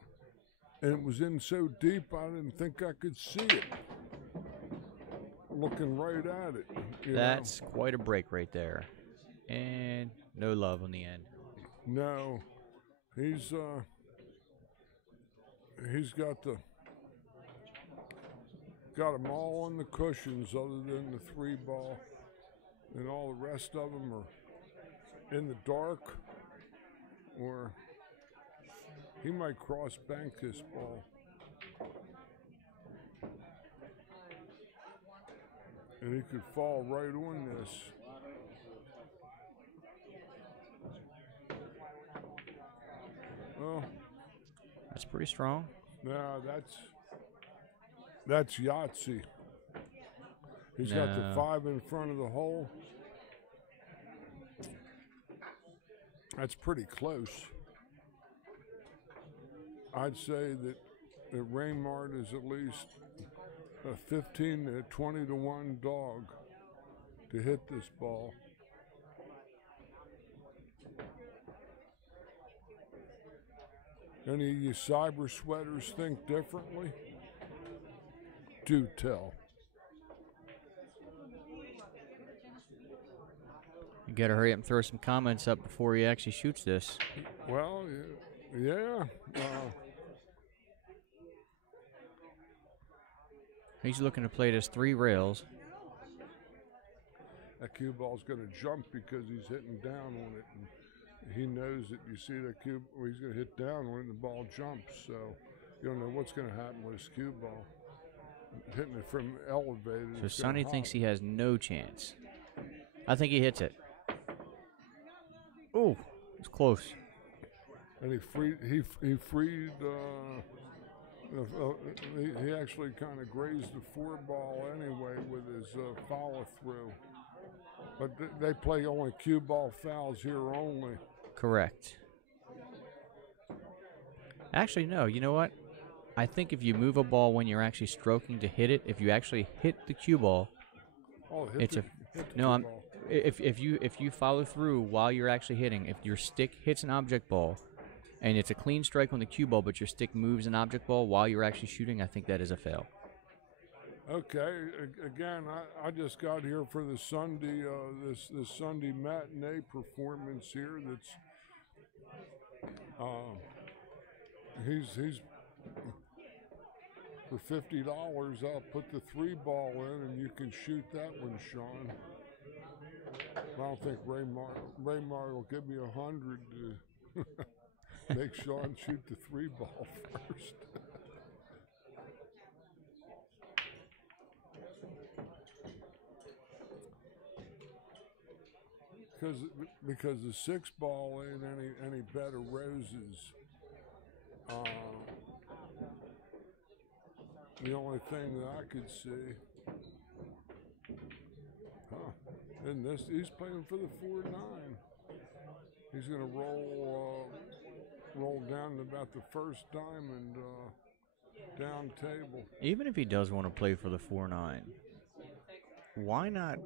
And it was in so deep, I didn't think I could see it. Looking right at it. That's quite a break right there. And no love on the end. No. He's got them all on the cushions other than the 3 ball. And all the rest of them are in the dark, or he might cross bank this ball. And he could fall right on this. Well, that's pretty strong. No, that's Yahtzee. He's got the 5 in front of the hole. That's pretty close. I'd say that Reymart is at least a 15 to 20 to 1 dog to hit this ball. Any of you cyber sweaters think differently? Do tell. You got to hurry up and throw some comments up before he actually shoots this. Well, yeah. He's looking to play this 3 rails. That cue ball's going to jump because he's hitting down on it. And he knows that you see that cue, he's going to hit down on it and the ball jumps. So you don't know what's going to happen with his cue ball. Hitting it from elevated. So Sonny thinks he has no chance. I think he hits it. Oh, it's close. And he freed. He actually kind of grazed the 4 ball anyway with his follow through. But they play only cue ball fouls here only. Correct. Actually, no. You know what? I think if you move a ball when you're actually stroking to hit it, if you actually hit the cue ball, if you follow through while you're actually hitting, if your stick hits an object ball, and it's a clean strike on the cue ball, but your stick moves an object ball while you're actually shooting, I think that is a fail. Okay, again, I just got here for the Sunday, this Sunday matinee performance here. That's he's for $50. I'll put the 3 ball in, and you can shoot that one, Shaun. I don't think Reymart will give me 100 to make Shaun shoot the 3 ball first. Because the 6 ball ain't any bed of roses. The only thing that I could see, and he's playing for the 4-9. He's gonna roll down to about the first diamond down table. Even if he does want to play for the 4-9, why not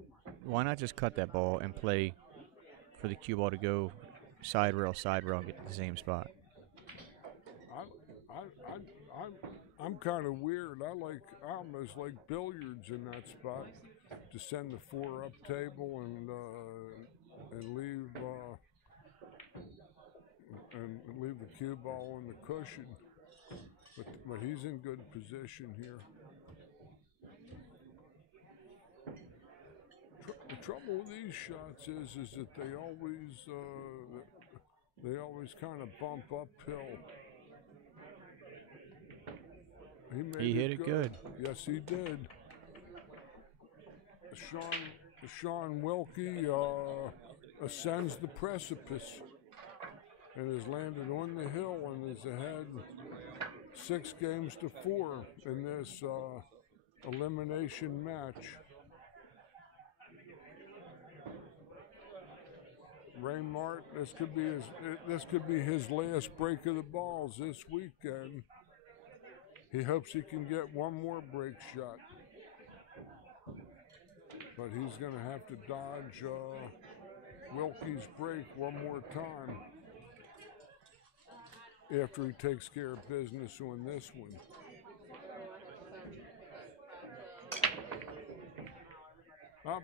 just cut that ball and play for the cue ball to go side rail, and get to the same spot? I'm kind of weird. I almost like billiards in that spot, to send the 4-up table and leave the cue ball on the cushion. But he's in good position here. The trouble with these shots is that they always kind of bump uphill. He hit it good. Yes, he did. Shaun Wilkie ascends the precipice and has landed on the hill and is ahead 6-4 in this elimination match. Reymart, this could be his last break of the balls this weekend. He hopes he can get one more break shot, but he's going to have to dodge Wilkie's break one more time after he takes care of business on this one.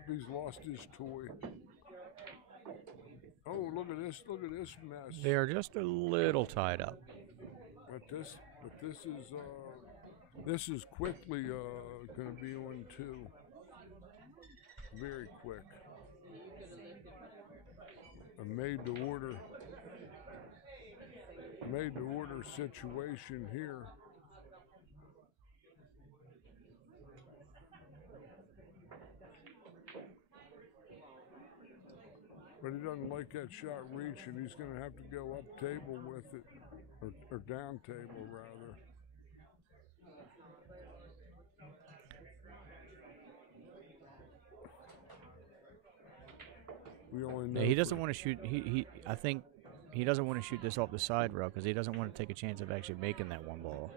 He's lost his toy. Oh, look at this mess. They are just a little tied up. But this is quickly going to be on 2. Very quick. A made to order situation here. But he doesn't like that shot reaching. He's going to have to go up table with it, or down table rather. We only know he doesn't want to shoot. I think he doesn't want to shoot this off the side rail because he doesn't want to take a chance of actually making that one ball.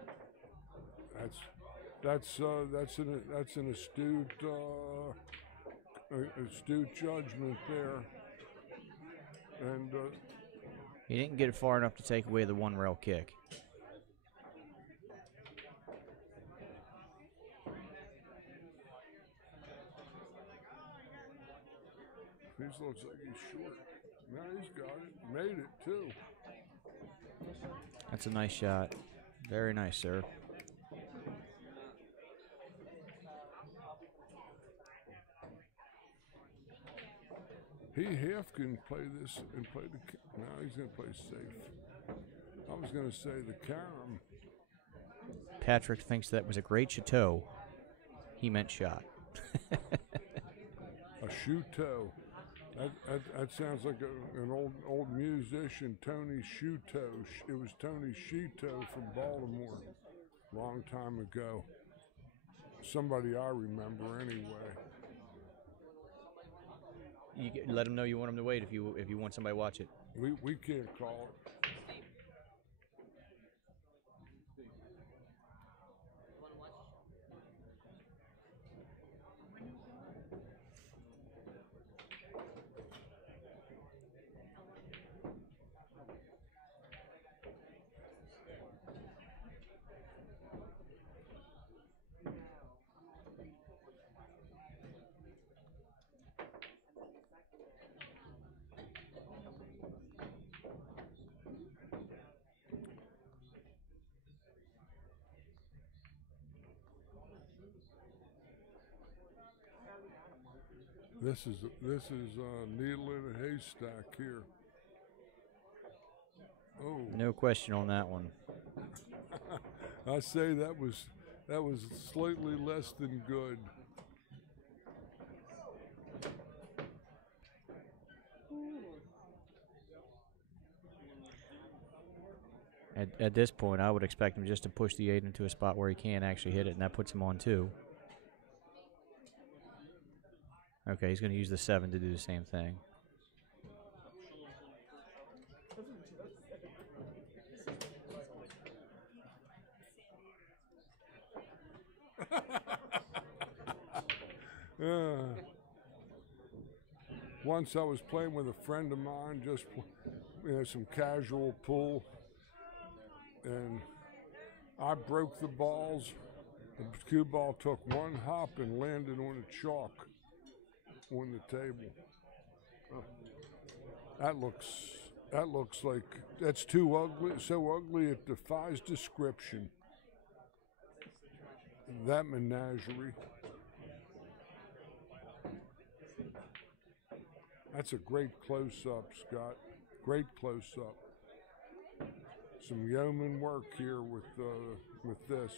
That's an astute judgment there. And he didn't get it far enough to take away the one rail kick. He looks like he's short. Now he's got it. Made it too. That's a nice shot. Very nice, sir. He half can play this and play the. Now he's going to play safe. I was going to say the carom. Patrick thinks that was a great chateau. He meant shot. A chuteau. That sounds like an old musician, Tony Shuto. It was Tony Shuto from Baltimore, long time ago. Somebody I remember anyway. You let him know you want him to wait if you want somebody to watch it. We can't call it. This is a needle in a haystack here. Oh, no question on that one. I say that was slightly less than good. At this point, I would expect him just to push the 8 into a spot where he can actually hit it, and that puts him on 2. Okay, he's going to use the 7 to do the same thing. Once I was playing with a friend of mine, just some casual pool, and I broke the balls. The cue ball took one hop and landed on the chalk on the table. That looks like that's too ugly. So ugly it defies description. That menagerie. That's a great close-up, Scott. Great close-up. Some yeoman work here with this.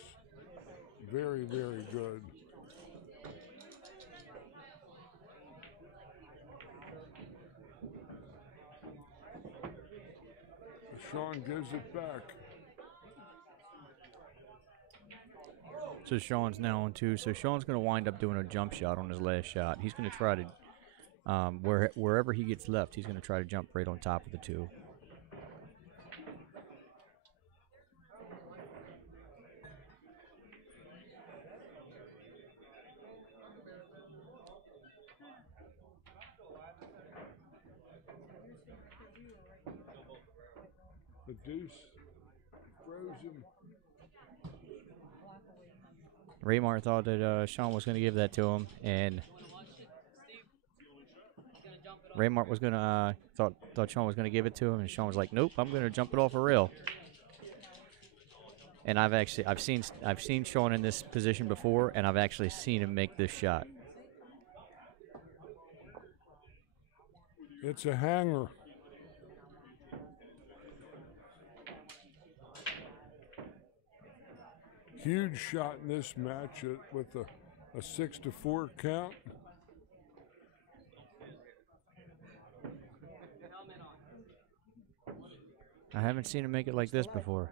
Very, very good. Shaun gives it back. So Shaun's now on 2. So Shaun's going to wind up doing a jump shot on his last shot. He's going to try to, wherever he gets left, he's going to try to jump right on top of the 2. The deuce froze him. Reymart thought that Shaun was going to give that to him, and Reymart was going to thought Shaun was going to give it to him, and Shaun was like, "Nope, I'm going to jump it off a rail." And I've seen Shaun in this position before, and I've actually seen him make this shot. It's a hanger. Huge shot in this match with a 6-4 count. I haven't seen him make it like this before.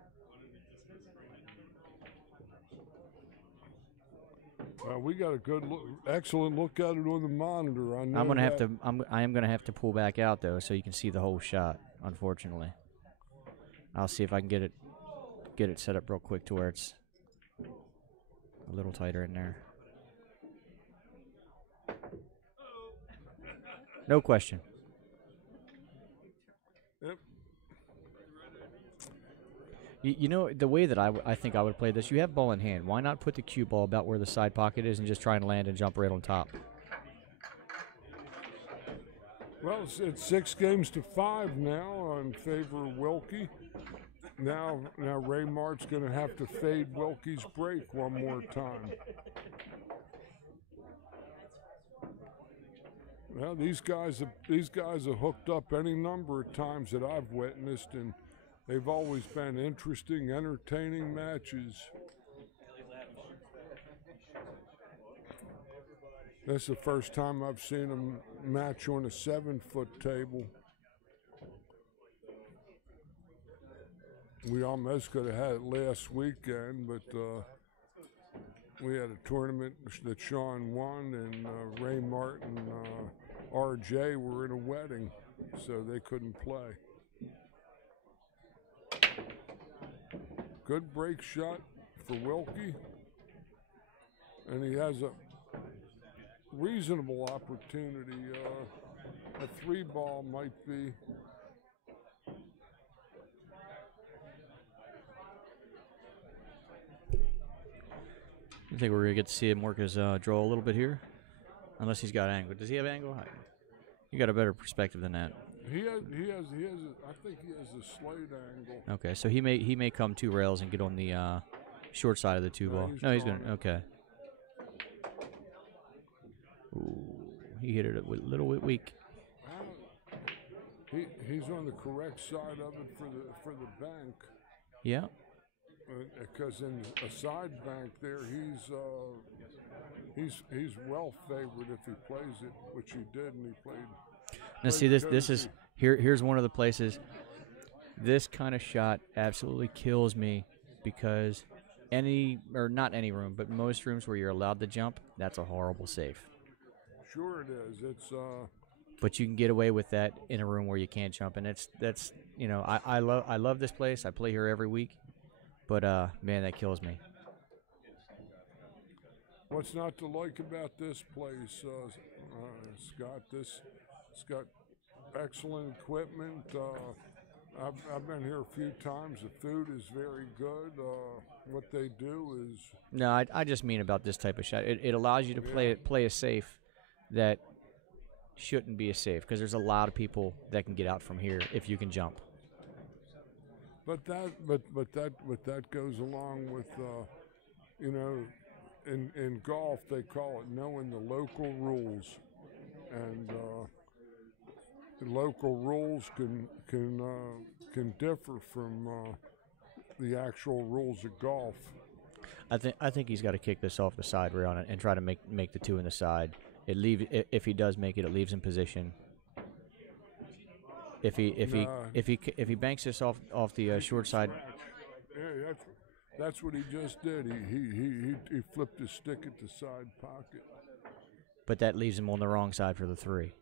We got a good look, excellent look at it on the monitor. I am gonna have to pull back out though, so you can see the whole shot. Unfortunately, I'll see if I can get it set up real quick to where it's a little tighter in there. No question. Yep. You know, the way that I think I would play this, you have ball in hand. Why not put the cue ball about where the side pocket is and just try and land and jump right on top? Well, it's 6 games to 5 now in favor of Wilkie. Now Reymart's going to have to fade Wilkie's break one more time. Well, these guys have hooked up any number of times that I've witnessed, and they've always been interesting, entertaining matches. That's the first time I've seen them match on a 7-foot table. We almost could have had it last weekend, but we had a tournament that Shaun won, and Reymart and RJ were in a wedding, so they couldn't play. Good break shot for Wilkie, and he has a reasonable opportunity. A 3-ball might be. I think we're going to get to see him work his draw a little bit here. Unless he's got angle. Does he have angle? You got a better perspective than that. I think he has a slight angle. Okay, so he may come 2 rails and get on the short side of the 2-ball. No, he's going to. Okay. Ooh, he hit it a little bit weak. He's on the correct side of it for the bank. Yeah. Because in a side bank there, he's well favored if he plays it, which he did, and he played. Now see, this is here's one of the places. This kind of shot absolutely kills me, because not any room, but most rooms where you're allowed to jump, that's a horrible save. Sure it is. It's but you can get away with that in a room where you can't jump, and that's you know, I love this place. I play here every week. But, man, that kills me. What's not to like about this place, Scott? It's got excellent equipment. I've been here a few times. The food is very good. What they do is No, I just mean about this type of shot. It allows you to play a safe that shouldn't be a safe, because there's a lot of people that can get out from here if you can jump. But that goes along with you know, in golf they call it knowing the local rules, and the local rules can differ from the actual rules of golf. I think he's got to kick this off the side rail and try to make the two in the side. If he does make it, it leaves him position. If he banks this off the short side. Yeah, that's what he just did. He flipped his stick at the side pocket. But that leaves him on the wrong side for the 3.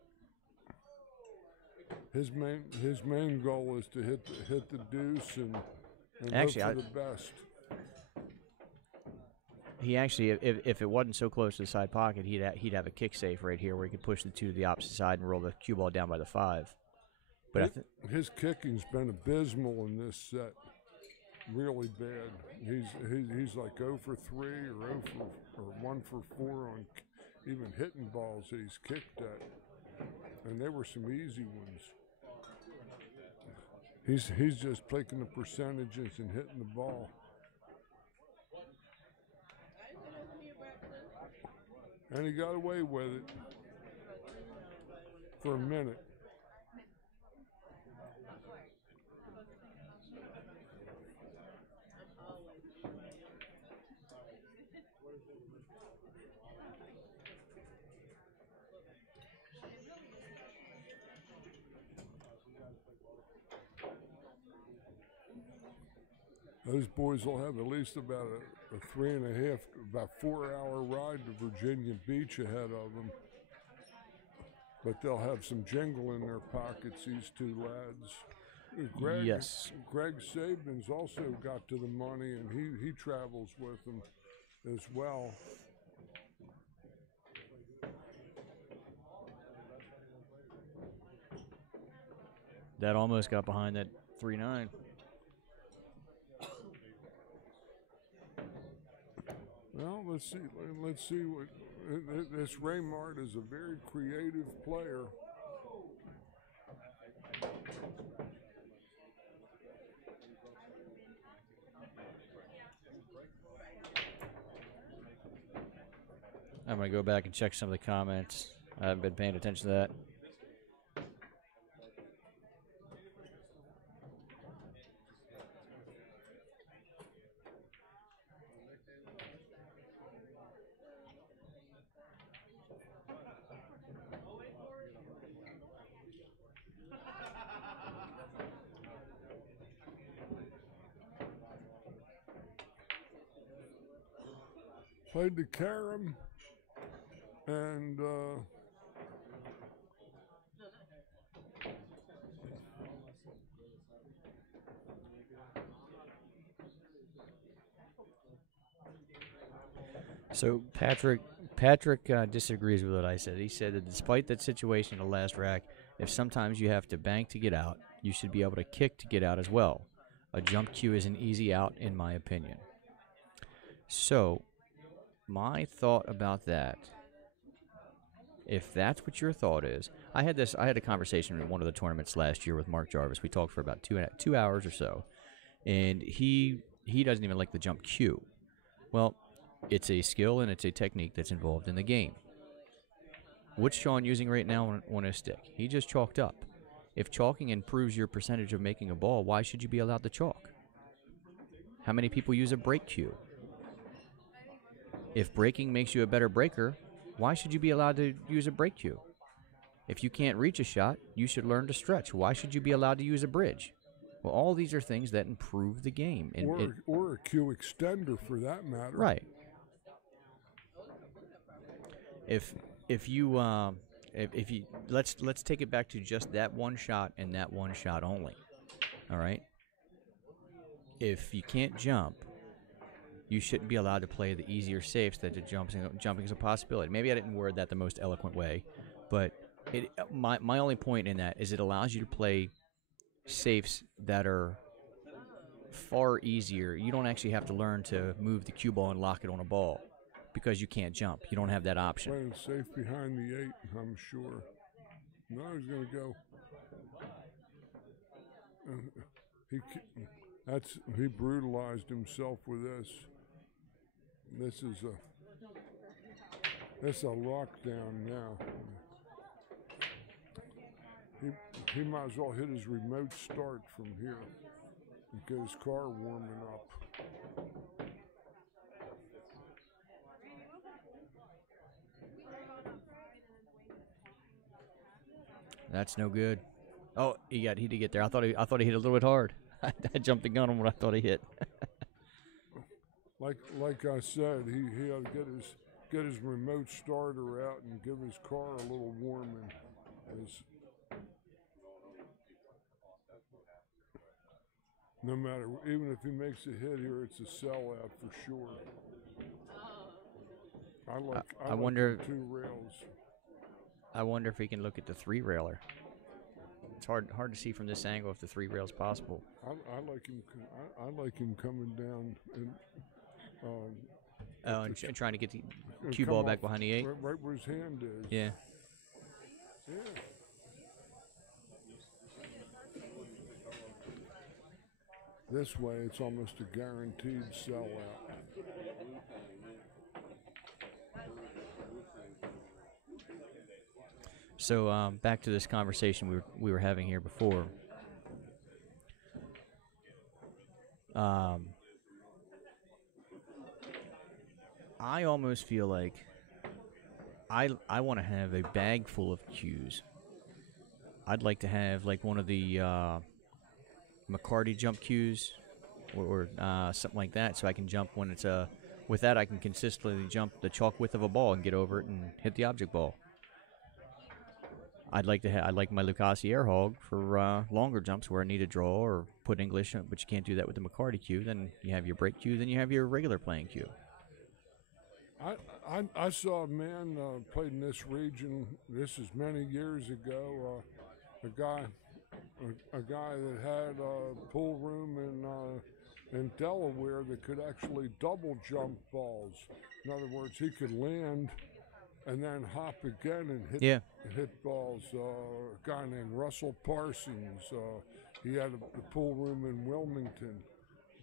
His main goal is to hit the deuce and actually, hope for the best. He actually, if it wasn't so close to the side pocket, he'd have a kick safe right here where he could push the 2 to the opposite side and roll the cue ball down by the 5. But his kicking's been abysmal in this set, really bad. He's like 0 for 3 or 1 for 4 on even hitting balls that he's kicked at, and they were some easy ones. He's just taking the percentages and hitting the ball. And he got away with it for a minute. Those boys will have at least about a 3.5, about 4-hour ride to Virginia Beach ahead of them. But they'll have some jingle in their pockets, these 2 lads. Yes. Greg Saban's also got to the money, and he travels with them as well. That almost got behind that 3-9. Well, let's see what this Reymart is a very creative player. I'm going to go back and check some of the comments. I haven't been paying attention to that. Played the carom, and so Patrick disagrees with what I said. He said that despite that situation in the last rack, if sometimes you have to bank to get out, you should be able to kick to get out as well. A jump cue is an easy out, in my opinion. So, my thought about that, if that's what your thought is, I had a conversation in one of the tournaments last year with Mark Jarvis. We talked for about 2 hours or so, and he doesn't even like the jump cue. Well, it's a skill and it's a technique that's involved in the game. What's Shaun using right now on his stick? He just chalked up. If chalking improves your percentage of making a ball, why should you be allowed to chalk? How many people use a break cue? If breaking makes you a better breaker, why should you be allowed to use a break cue? If you can't reach a shot, you should learn to stretch. Why should you be allowed to use a bridge? Well, all these are things that improve the game. Or a cue extender, for that matter. Right. If you let's take it back to just that one shot and that one shot only. All right. If you can't jump, you shouldn't be allowed to play the easier safes that the jumping is a possibility. Maybe I didn't word that the most eloquent way, but my only point in that is it allows you to play safes that are far easier. You don't actually have to learn to move the cue ball and lock it on a ball because you can't jump. You don't have that option. Playing safe behind the 8, I'm sure. No, he's going to go. He brutalized himself with this. This is a lockdown now. He might as well hit his remote start from here and get his car warming up. That's no good. Oh, he did get there. I thought he hit a little bit hard. I jumped the gun on what I thought he hit. like I said, he had to get his remote starter out and give his car a little warming. No matter, even if he makes a hit here, it's a sellout for sure. I wonder like the 2 rails. I wonder if he can look at the 3 railer. It's hard to see from this angle if the 3 rail is possible. I like him. I like him coming down and trying to get the cue ball back behind the 8. Right where his hand is. Yeah. Yeah. This way, it's almost a guaranteed sellout. So back to this conversation we were having here before. I almost feel like I want to have a bag full of cues. I'd like to have like one of the McCarty jump cues or something like that, so I can jump when it's with that I can consistently jump the chalk width of a ball and get over it and hit the object ball. I'd like my Lucasi air hog for longer jumps where I need to draw or put English, but you can't do that with the McCarty cue. Then you have your break cue, then you have your regular playing cue. I saw a man played in this region. This is many years ago. A guy that had a pool room in Delaware that could actually double jump balls. In other words, he could land and then hop again and hit balls. A guy named Russell Parsons. He had a pool room in Wilmington,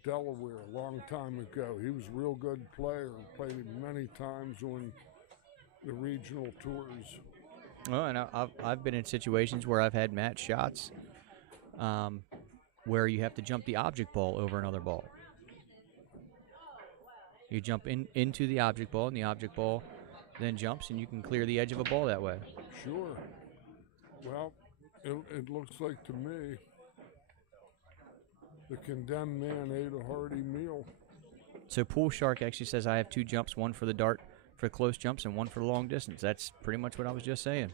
Delaware, a long time ago. He was a real good player. Played him many times on the regional tours. Well, and I've been in situations where I've had match shots where you have to jump the object ball over another ball. You jump into the object ball, and the object ball then jumps, and you can clear the edge of a ball that way. Sure. Well, it looks like to me the condemned man ate a hearty meal. So Pool Shark actually says I have 2 jumps, one for the dart for close jumps and one for the long distance. That's pretty much what I was just saying.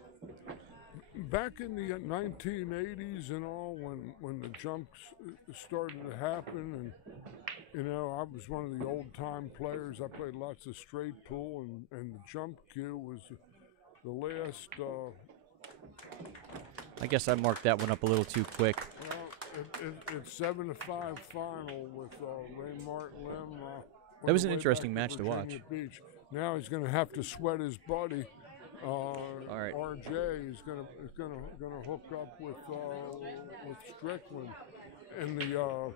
Back in the 1980s and all, when the jumps started to happen, and I was one of the old-time players. I played lots of straight pool, and the jump cue was the last. I guess I marked that one up a little too quick. It's 7-5 final with Reymart Lim. That was an interesting match to watch. Beach. Now he's going to have to sweat his buddy. All right. RJ is going to hook up with Strickland in the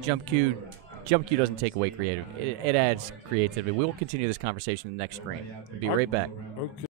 jump cue. Jump cue doesn't take away creative. It adds creativity. We will continue this conversation in the next screen. Be right back. Okay.